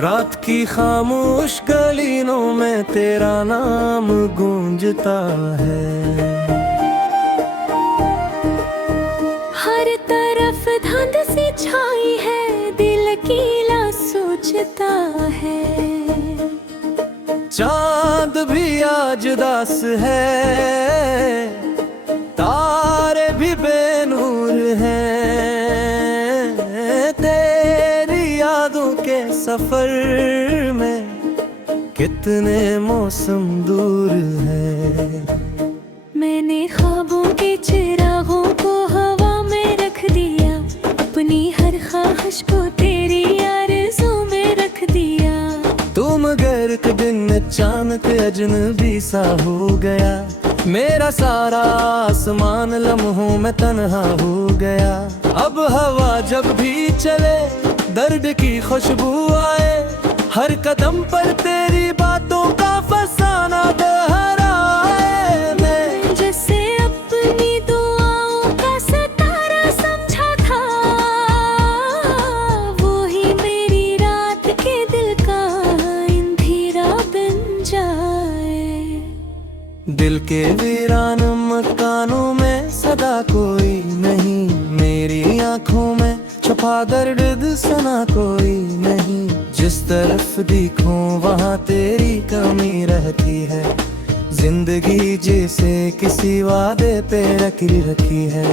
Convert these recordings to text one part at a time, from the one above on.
रात की खामोश गलियों में तेरा नाम गूंजता है। हर तरफ धुंध सी छाई है, दिल अकेला सोचता है। चांद भी आज दास है, तारे भी बेनूर हैं। तेरी यादों के सफर में कितने मौसम दूर हैं। मैंने ख्वाबों के चिरागों को हवा में रख दिया, अपनी हर ख्वाहिश को तेरी आरज़ू में रख दिया। तुम मगर के दिन चांद के अजनबी सा हो गया, मेरा सारा आसमान लम्हों में तन्हा हो गया। अब हवा जब भी चले दर्द की खुशबू आए, हर कदम पर तेरी बातों का फसाना दोहराए। मैं जैसे अपनी दुआओं का सितारा समझा था, वो ही मेरी रात के दिल का अंधेरा बन जाए। दिल के वीरान मकानों में सदा कोई नहीं, मेरी आंखों में छुपा दर्द सना कोई नहीं। जिस तरफ देखूं वहाँ तेरी कमी रहती है, जिंदगी जैसे किसी वादे पे रखी है।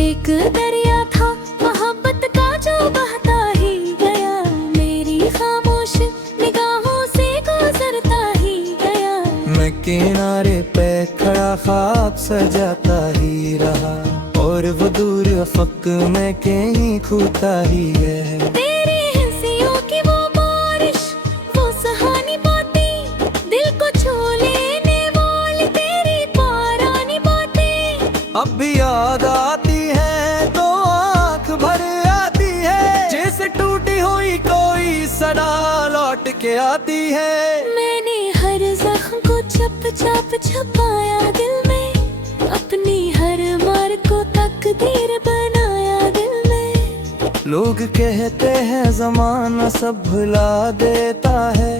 एक दरिया था मोहब्बत का जो बहता ही गया, मेरी खामोश निगाहों से गुजरता ही गया। मैं किनारे पे खड़ा ख्वाब सजाता ही रहा, और वो दूर अफक में कहीं खोता ही है। तेरी हंसियों की वो बारिश, वो सुहानी बातें, दिल को छू लेने वाली तेरी पुरानी बातें अब भी याद आती है तो आँख भर आती है, जैसे टूटी हुई कोई सदा लौट के आती है। मैंने हर जख्म को चप चप छुपाया दिल में, अपनी हर मार को तकदीर बनाया दिल में। लोग कहते हैं जमाना सब भुला देता है,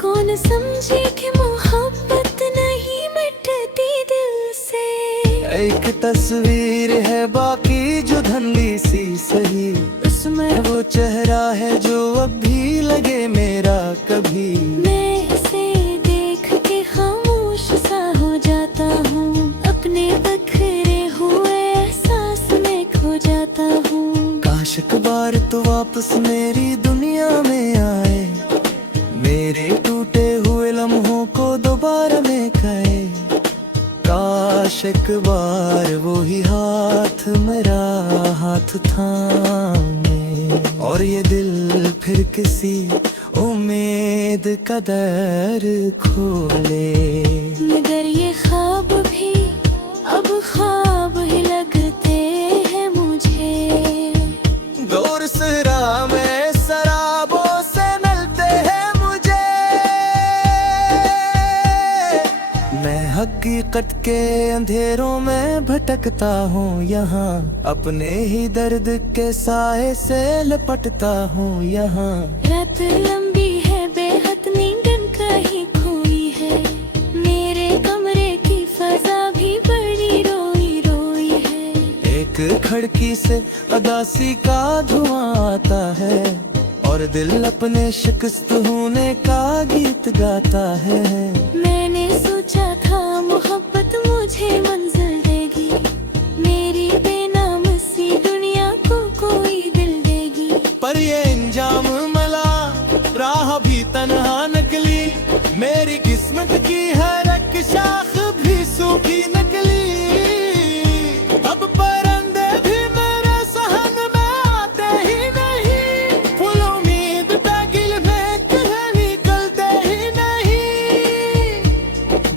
कौन समझे कि मोहब्बत नहीं मिटती दिल से। एक तस्वीर है बाकी जो धुंधली सी सही, उसमें वो चेहरा है जो अब भी लगे मेरा कभी। मैं इसे देख के खामोश सा हो जाता हूँ, अपने बखरे हुए एहसास में खो जाता हूँ। काश एक बार तो वापस मेरी दुनिया में आए, मेरे टूटे हुए लम्हों को दोबारा में खाए। काश एक बार वो ही हाथ मेरा हाथ थामे, और ये दिल फिर किसी उम्मीद का दर खोले। मगर ये ख्वाब भी अब ख्वाब ही लगते हैं मुझे। दूर सरा में शराबों से मिलते हैं मुझे, मैं हकीकत के अंधेरों में भटकता हूँ यहाँ, अपने ही दर्द के साए से लपटता हूँ यहाँ। रात लंबी है बेहद नींद कहीं खोई है, मेरे कमरे की फजा भी बड़ी रोई रोई है। एक खिड़की से उदासी का धुआं आता है, और दिल अपने शिकस्त होने का गीत गाता है। मैंने सोचा था मोहब्बत मुझे मंजिल देगी, मेरी बेनाम सी दुनिया को कोई दिल देगी। पर ये इंजाम मला राह भी तन्हा निकली, मेरी किस्मत की हर एक शाख भी सूखी निकली। अब परिंदे भी मेरे सहन में आते ही नहीं, फूल उम्मीद दागिल में कहीं निकलते ही नहीं।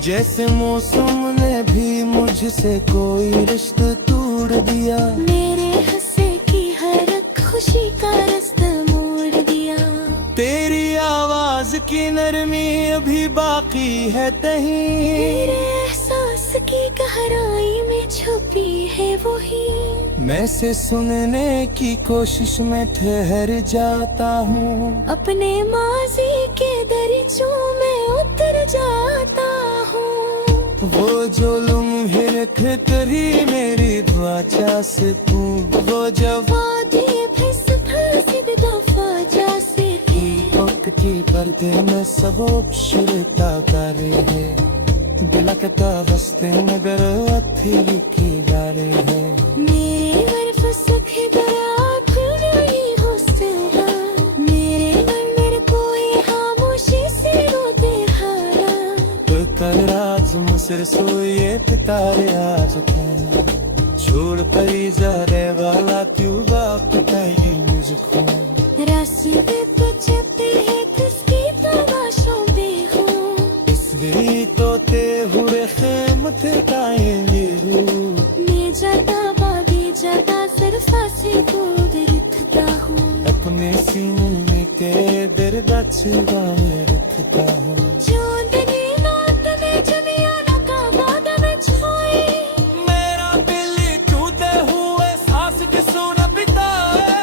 जैसे मौसम ने भी मुझसे कोई रिश्ता तोड़ दिया, मेरे हंसे की हर एक खुशी का रास्ता मोड़ दिया। तेरी आवाज की नरमी अभी बाकी है तहीं, मेरे एहसास की गहराई में छुपी है वही। मैं से सुनने की कोशिश में ठहर जाता हूँ, अपने माजी के दरिचों में उतर जाता हूँ। वो जो लम्हे रख करी मेरी दुआ जा सकूं, वो जब वादे फिस फंसी दफा जा सके। वक्त की पर्दे में सब शुरता करे है, दिला के तावस्ते मगर अथी लिखी गारे है। मेरे घर फसखे दरा फिर नहीं हो सकता, मेरे घर मेरे कोई खामोशी से रोते हारा। तो कर राज मुसर सोए पितारे आज कहना, छोड़ परी जाने वाला क्यों बाप कहीं मुझको। रास्ते पे चलते हैं किसकी तमाशों में हो, इसलिए तोते हुए खेमत गाएंगे रू। मैं जाता बागी जाता सिर्फ फांसी को देखता हूँ। अपने सीने के दर्द छुपाए रखता हूँ। चांदनी रात में जमियाना का वादा में छाई, मेरा दिल टूटे हुए सांस की सुन बिताए।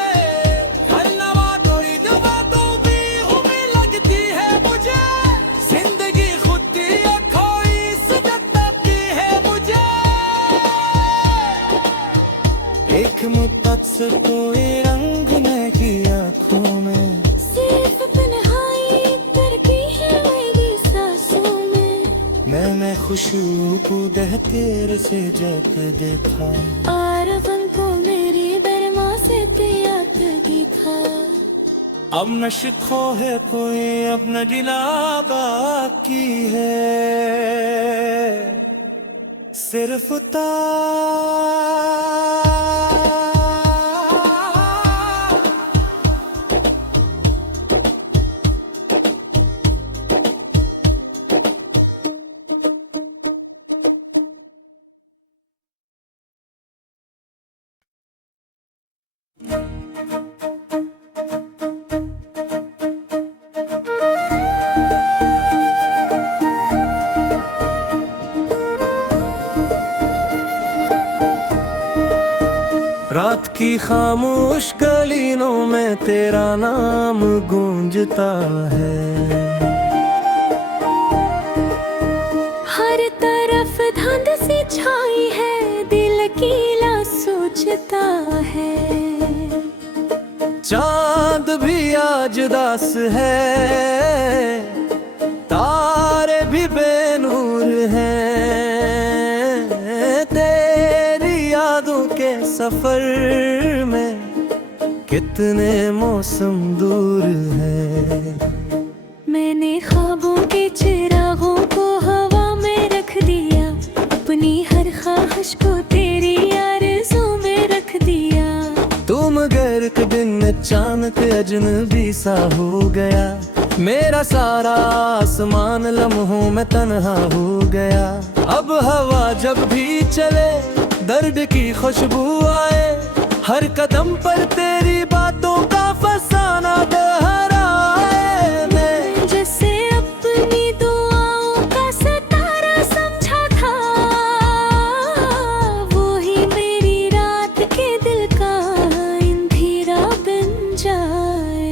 हर नवा कोई दवा तो भी हमें लगती है मुझे, जिंदगी खुद की खोई सजती है मुझे। एक मुद्दत से कोई रंग नहीं आँखों में, सिर्फ तन्हाई करती है मेरी सांसों में। मैंने खुशबू दह तेरे से जब देखा, और को मेरी दरमा से त्यागी था। अब न शिखो है कोई, अब न गिला बाकी है, सिर्फ रात की खामोश गलियों में तेरा नाम गूंजता है। हर तरफ धुंध सी छाई है, दिल कीला सोचता है। चांद भी आज दास है, तारे भी बेनूर हैं। तेरी यादों के सफर में कितने मौसम दूर हैं। मैंने ख्वाबों के चिरागों को हवा में रख दिया, अपनी हर ख्वाहिश को तेरी आरज़ू में रख दिया। तुम घर के दिन अचानक अजनबी सा हो गया, मेरा सारा आसमान लम्हों में तन्हा हो गया। अब हवा जब भी चले दर्द की खुशबू आए, हर कदम पर तेरी बातों का फसाना दोहराए। मैं जैसे अपनी दुआओं का सितारा समझा था, वो ही मेरी रात के दिल का अंधेरा बन जाए।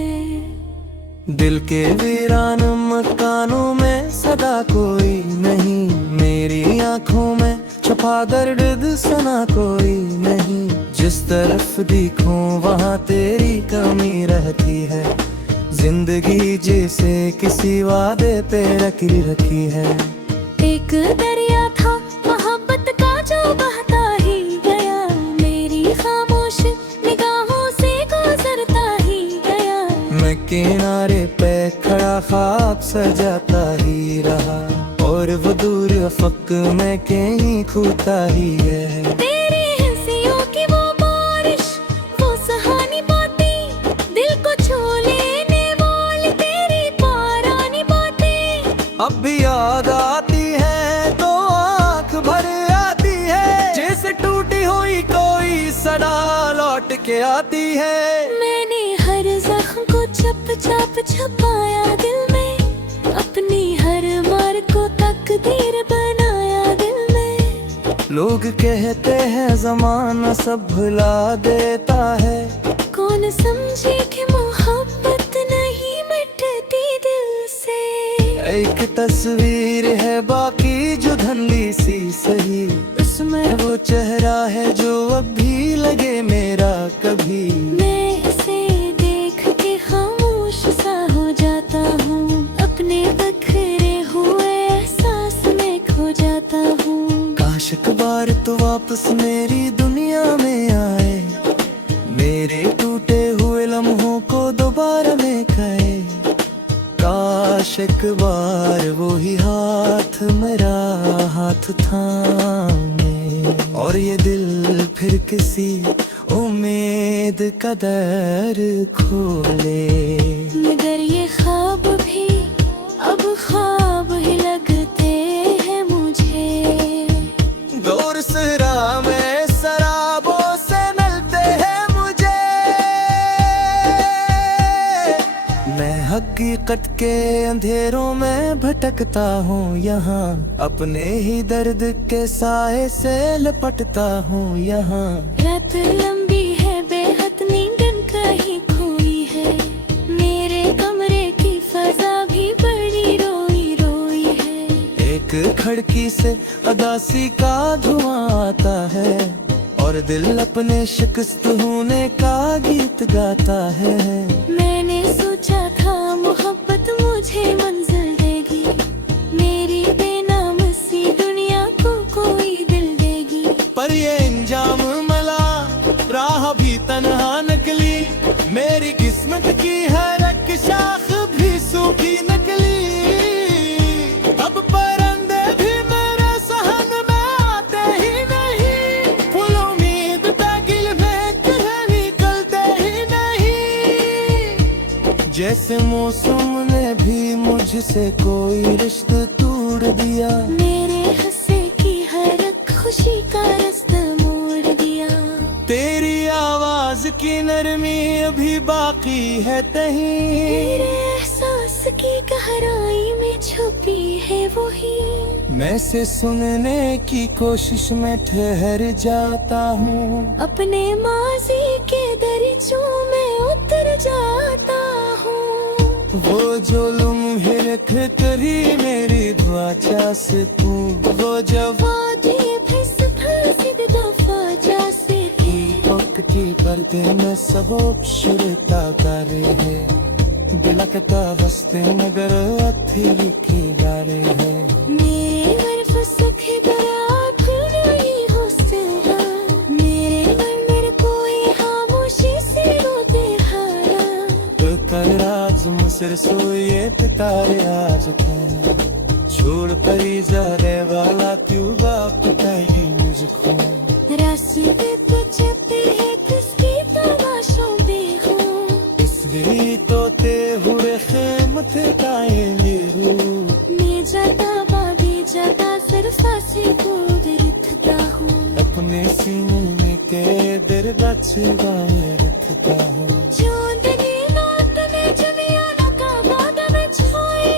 दिल के वीरान मकानों में सदा कोई नहीं, मेरी आंखों में छुपा दर्द सना कोई नहीं। जिस तरफ देखूं वहाँ तेरी कमी रहती है, जिंदगी जैसे किसी वादे पे रखी है। एक दरिया था मोहब्बत का जो बहता ही गया, मेरी खामोश निगाहों से गुजरता ही गया। मैं किनारे पे खड़ा ख्वाब सजाता ही रहा, और वो दूर अफक में कहीं खोता ही है। तेरी हंसियों की वो बारिश, वो सुहानी बातें, दिल को छू लेने वाली तेरी पुरानी बातें अब भी याद आती है तो आंख भर आती है, जैसे टूटी हुई कोई सदा लौट के आती है। मैंने हर जख्म को चप चाप छुपाया दिल में, अपनी हर मार को तकदीर बनाया दिल में। लोग कहते हैं जमाना सब भुला देता है, कौन समझे कि मोहब्बत नहीं मिटती दिल से। एक तस्वीर है बाकी जो धुंधली सी सही, उसमें वो चेहरा है जो अब भी लगे मेरा कभी। मैं इसे देख के खामोश सा हो जाता हूँ, अपने बखरे हुए एहसास में खो जाता हूँ। काश एक बार तो वापस मेरी दुनिया में आए, मेरे टूटे हुए लम्हों को दोबारा में खाए। काश एक बार वो ही हाथ मेरा हाथ थामे, और ये दिल फिर किसी उम्मीद का दर खोले। मगर ये ख्वाब भी अब ख्वाब ही लगते हैं मुझे। दूर सरा में शराबों से मिलते हैं मुझे, मैं हकीकत के अंधेरों में भटकता हूँ यहाँ, अपने ही दर्द के साए से लपटता हूँ यहाँ। रात लंबी है बेहद नींदन कहीं खोई है, मेरे कमरे की फजा भी बड़ी रोई रोई है। एक खिड़की से अदासी का धुआं आता है, और दिल अपने शिकस्त होने का गीत गाता है। मैंने सोचा था मोहब्बत मुझे मंजिल देगी, मेरी बेनाम सी दुनिया को कोई दिल देगी। पर ये इंजाम मला, राह भी तन्हा निकली, मेरी किस्मत की हर एक शाख भी सूखी निकली। अब परिंदे भी मेरे सहन में आते ही नहीं, फुल उम्मीद तागिल फेंक है निकलते ही नहीं। जैसे मौसम ने भी मुझसे कोई रिश्ता तोड़ दिया, मेरे हंसे की हर एक खुशी का रास्ता मोड़ दिया। तेरी आवाज की नरमी अभी बाकी है तहीं, मेरे एहसास की गहराई में छुपी है वही। मैं से सुनने की कोशिश में ठहर जाता हूँ, अपने माजी के दरिचों में उतर जाता हूँ। वो जो लम्हे रख करी मेरी दुआ से तू, वो जब वादे फिस फासिद दफा जैसे थे। वक्त की पर्दे में सब शुरता करे है, बिलकता बसते मगर अथी लिखी गारे है। मेरे घर फसखे दराख नहीं हो सकता, मेरे घर मेरे कोई खामोशी से रोते हारा। तो कर राज मुसर सोए पितारे आज तक, छोड़ परी जाने वाला क्यों बाप कहीं मुझको। रास्ते पे चलते हैं किसकी तमाशों में हो, इसलिए तोते हुए खेमत कायले हो। मैं जाता बागी जाता सिर्फ आसी को देखता हूँ, अपने सीने के दर बचवाए रखता हूँ। चांदनी रात में जमियाना का बादल छाए,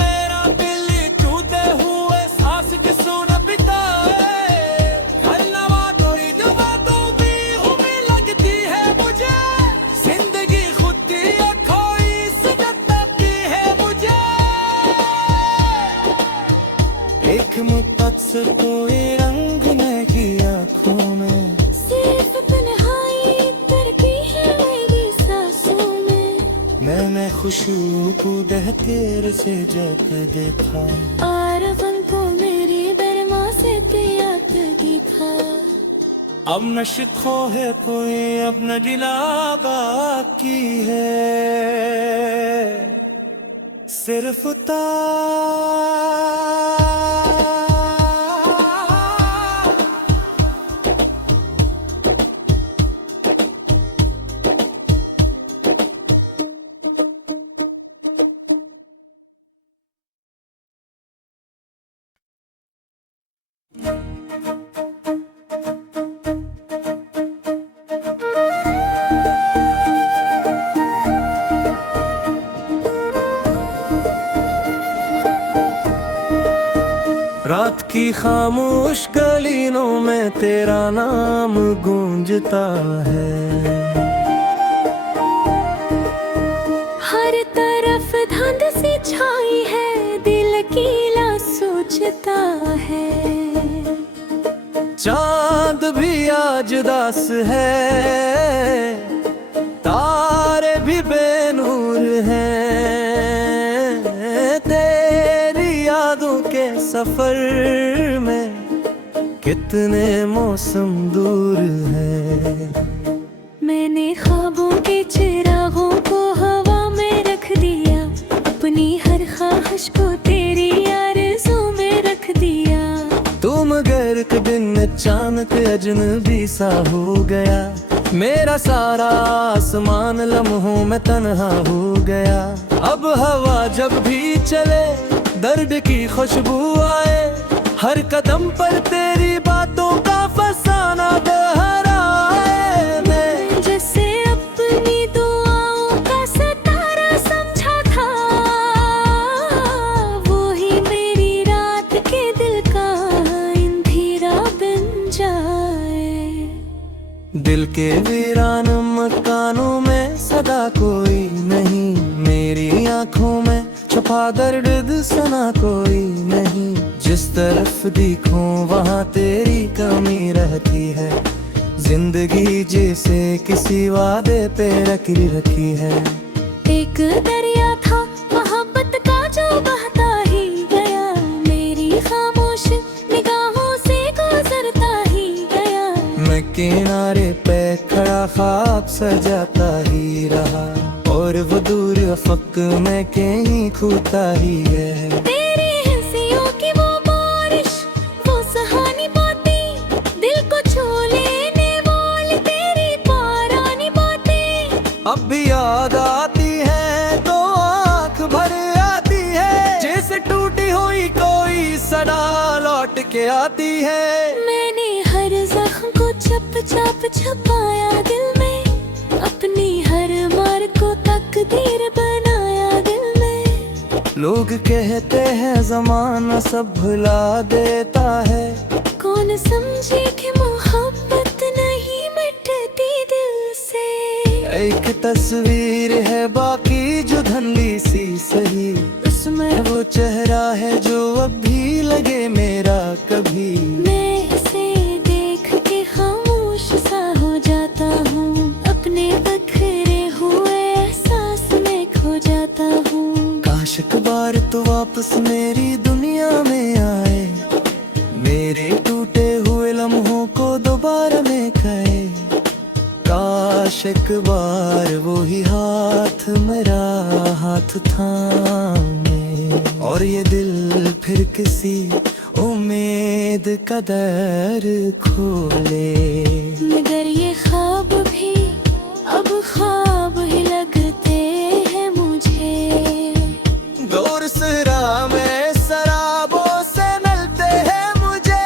मेरा बिल्ली टूटे हुए सांस के सोना बिताए। हर नवा कोई जो बातों भी हमें लगती है मुझे, जिंदगी खुद की खोई सजती है मुझे। एक मुद्दत से कोई रंग नहीं की आँखों में, सिर्फ तन्हाई तरकी है मेरी सांसों में। मैंने खुशबू को दहतेर से जग देखा, और को मेरी दरमा से त्याग दिखा। अब न शिखो है कोई, अब न जिला बाकी है, सिर्फ रात की खामोश गलियों में तेरा नाम गूंजता है। हर तरफ धुंध सी छाई है, दिल अकेला सोचता है। चांद भी आज दास है, तारे भी बेनूर हैं। तेरी यादों के सफर में कितने मौसम दूर हैं। मैंने ख्वाबों के चिरागों को हवा में रख दिया, अपनी हर ख्वाहिश को तेरी आरज़ू में रख दिया। तुम मगर के दिन अचानक अजनबी सा हो गया, मेरा सारा आसमान लम्हों में तन्हा हो गया। अब हवा जब भी चले दर्द की खुशबू आए, हर कदम पर तेरी बातों का फसाना दोहराए। मैं जैसे अपनी दुआओं का सितारा समझा था, वो ही मेरी रात के दिल का अंधेरा बन जाए। दिल के वीरान मकानों में सदा कोई नहीं, मेरी आंखों में छुपा दर्द सना कोई नहीं। जिस तरफ देखूं वहाँ तेरी कमी रहती है, जिंदगी जैसे किसी वादे पे रखी है। एक दरिया था मोहब्बत का जो बहता ही गया, मेरी खामोश निगाहों से गुजरता ही गया। मैं किनारे पे खड़ा ख्वाब सजाता ही रहा, और वो दूर अफक में कहीं खोता ही है। तेरी हंसियों की वो बारिश, वो सुहानी बातें, दिल को छू लेने वाली तेरी पुरानी बातें। अब भी याद आती है तो आँख भर आती है, जैसे टूटी हुई कोई सदा लौट के आती है। मैंने हर जख्म को चप चप छुपाया दिल में, अपनी हर मार को तकदीर बनाया दिल में। लोग कहते हैं जमाना सब भुला देता है, कौन समझे कि मोहब्बत नहीं मिटती दिल से। एक तस्वीर है बाकी जो धुंधली सी सही, उसमें वो चेहरा है जो अब भी लगे मेरा कभी। मैं इसे देख के खामोश सा हो जाता हूँ, अपने बखरे हुए एहसास में खो जाता हूँ। काश एक बार तो वापस मेरी दुनिया में आए, मेरे टूटे हुए लम्हों को दोबारा में खाए। काश एक बार वो ही हाथ मेरा हाथ थामे, और ये दिल फिर किसी उम्मीद का दर खोले। मगर ये ख्वाब भी अब ख्वाब ही लगते हैं मुझे। दूर सरा में शराबों से मिलते हैं मुझे,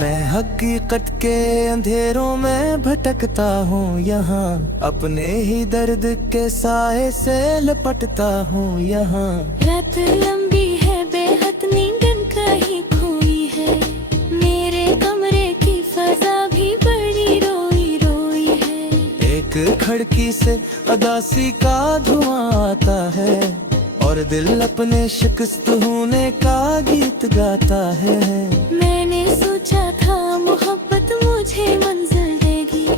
मैं हकीकत के अंधेरों में भटकता हूँ यहाँ, अपने ही दर्द के साए से लपटता हूँ यहाँ। रात लंबी है बेहद नींदन कहीं खोई है, मेरे कमरे की फजा भी बड़ी रोई रोई है। एक खिड़की से उदासी का धुआं आता है, और दिल अपने शिकस्त होने का गीत गाता है। मैंने सोचा था मोहब्बत मुझे मंजिल देगी,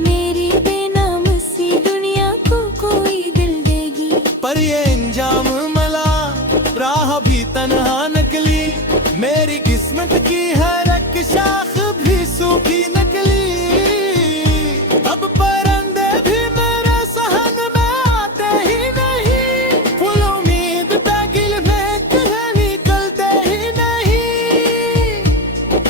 मेरी बेनाम सी दुनिया को कोई दिल देगी। पर ये इंजाम मला राह भी तन्हा निकली, मेरी किस्मत की हर एक शाख भी सूखी निकली। अब परिंदे भी मेरे सहन में आते ही नहीं, फूल उम्मीद तागिल में कहीं निकलते ही नहीं।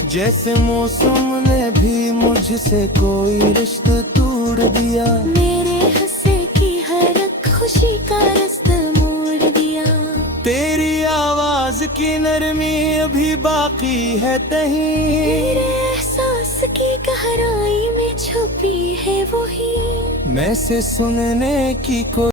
जैसे मौसम ने भी मुझसे कोई रिश्ता तोड़ दिया, मेरे हंसे की हर खुशी का रास्ता मोड़ दिया। तेरी आवाज की नरमी अभी बाकी है तहीं, मेरे एहसास की गहराई में छुपी है वही। मैं से सुनने की कोई